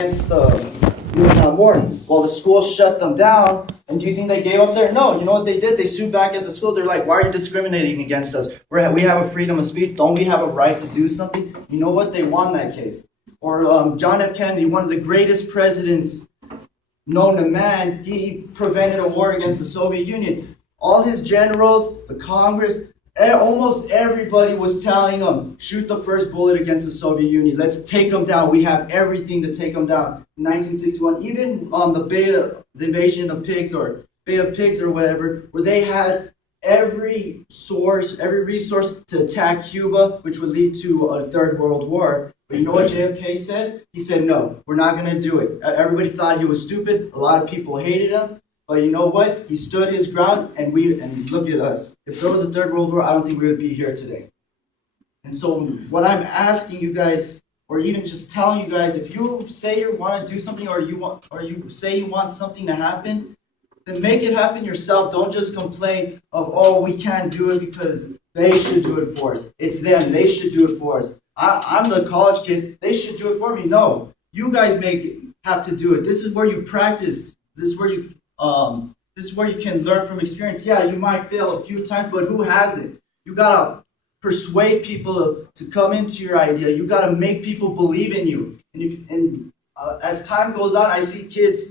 against the morning. Well, the school shut them down, and do you think they gave up there? No. You know what they did? They sued back at the school. They're like, why are you discriminating against us? We have a freedom of speech. Don't we have a right to do something? You know what? They won that case. Or John F. Kennedy, one of the greatest presidents known to man, he prevented a war against the Soviet Union. All his generals, the Congress, almost everybody was telling him, shoot the first bullet against the Soviet Union. Let's take them down. We have everything to take them down. In 1961, even the invasion of pigs or Bay of Pigs or whatever, where they had every resource to attack Cuba, which would lead to a third world war. But you know what JFK said? He said, no, we're not going to do it. Everybody thought he was stupid. A lot of people hated him. But you know what? He stood his ground, and look at us. If there was a third world war, I don't think we would be here today. And so what I'm asking you guys, or even just telling you guys, if you say you want to do something, or you say you want something to happen, then make it happen yourself. Don't just complain of, oh, we can't do it because they should do it for us. It's them. They should do it for us. I'm the college kid. They should do it for me. No, you guys have to do it. This is where you practice. This is where you can learn from experience. Yeah, you might fail a few times, but who hasn't? You gotta persuade people to come into your idea. You gotta make people believe in you. And as time goes on, I see kids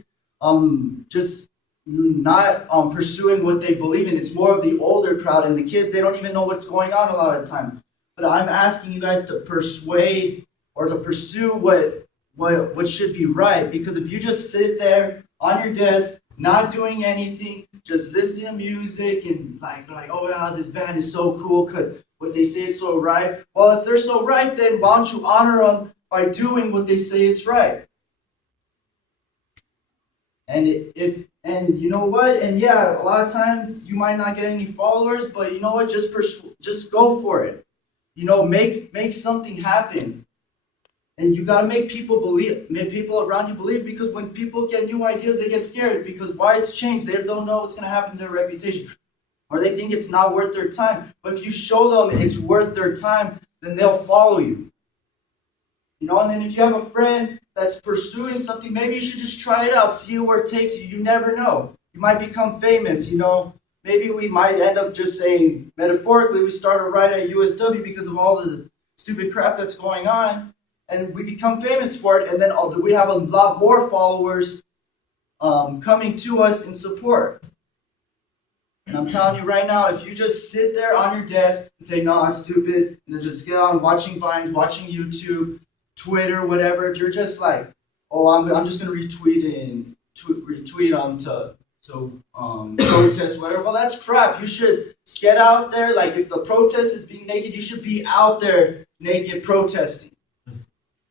just not pursuing what they believe in. It's more of the older crowd, and the kids, they don't even know what's going on a lot of times. But I'm asking you guys to persuade or to pursue what should be right. Because if you just sit there on your desk, not doing anything, just listening to music and like, oh yeah, this band is so cool because what they say is so right. Well, if they're so right, then why don't you honor them by doing what they say it's right? And you know what? And yeah, a lot of times you might not get any followers, but you know what? Just go for it. You know, make something happen. And you got to make people around you believe, because when people get new ideas, they get scared, because why it's changed. They don't know what's going to happen to their reputation, or they think it's not worth their time. But if you show them it's worth their time, then they'll follow you. You know, and then if you have a friend that's pursuing something, maybe you should just try it out, see where it takes you. You never know. You might become famous, you know. Maybe we might end up just saying, metaphorically, we start a riot at USW because of all the stupid crap that's going on. And we become famous for it, and then we have a lot more followers coming to us in support. And I'm telling you right now, if you just sit there on your desk and say, no, I'm stupid, and then just get on watching Vines, watching YouTube, Twitter, whatever, if you're just like, oh, I'm just going to retweet them to protest, whatever, well, that's crap. You should get out there. Like, if the protest is being naked, you should be out there naked protesting.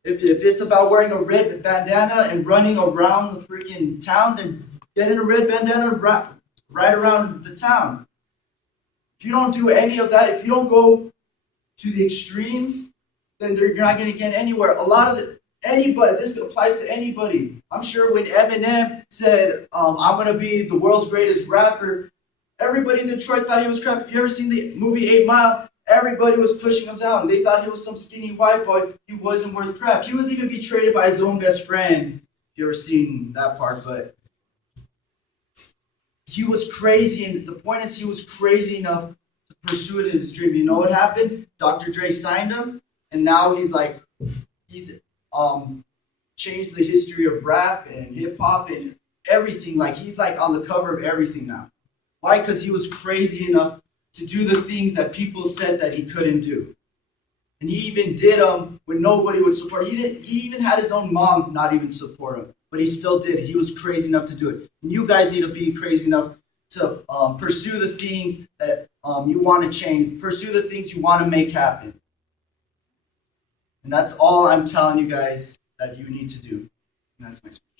If it's about wearing a red bandana and running around the freaking town, then get in a red bandana right around the town. If you don't do any of that, if you don't go to the extremes, then you're not going to get anywhere. Anybody, this applies to anybody. I'm sure when Eminem said, I'm going to be the world's greatest rapper, everybody in Detroit thought he was crap. If you ever seen the movie 8 Mile, everybody was pushing him down. They thought he was some skinny white boy. He wasn't worth crap. He was even betrayed by his own best friend. If you ever seen that part, but he was crazy, and the point is he was crazy enough to pursue his dream. You know what happened? Dr. Dre signed him, and now he's changed the history of rap and hip hop and everything. Like, he's like on the cover of everything now. Why? Because he was crazy enough to do the things that people said that he couldn't do. And he even did them when nobody would support him. He even had his own mom not even support him, but he still did. He was crazy enough to do it. And you guys need to be crazy enough to pursue the things that you want to change, pursue the things you want to make happen. And that's all I'm telling you guys that you need to do. And that's my speech.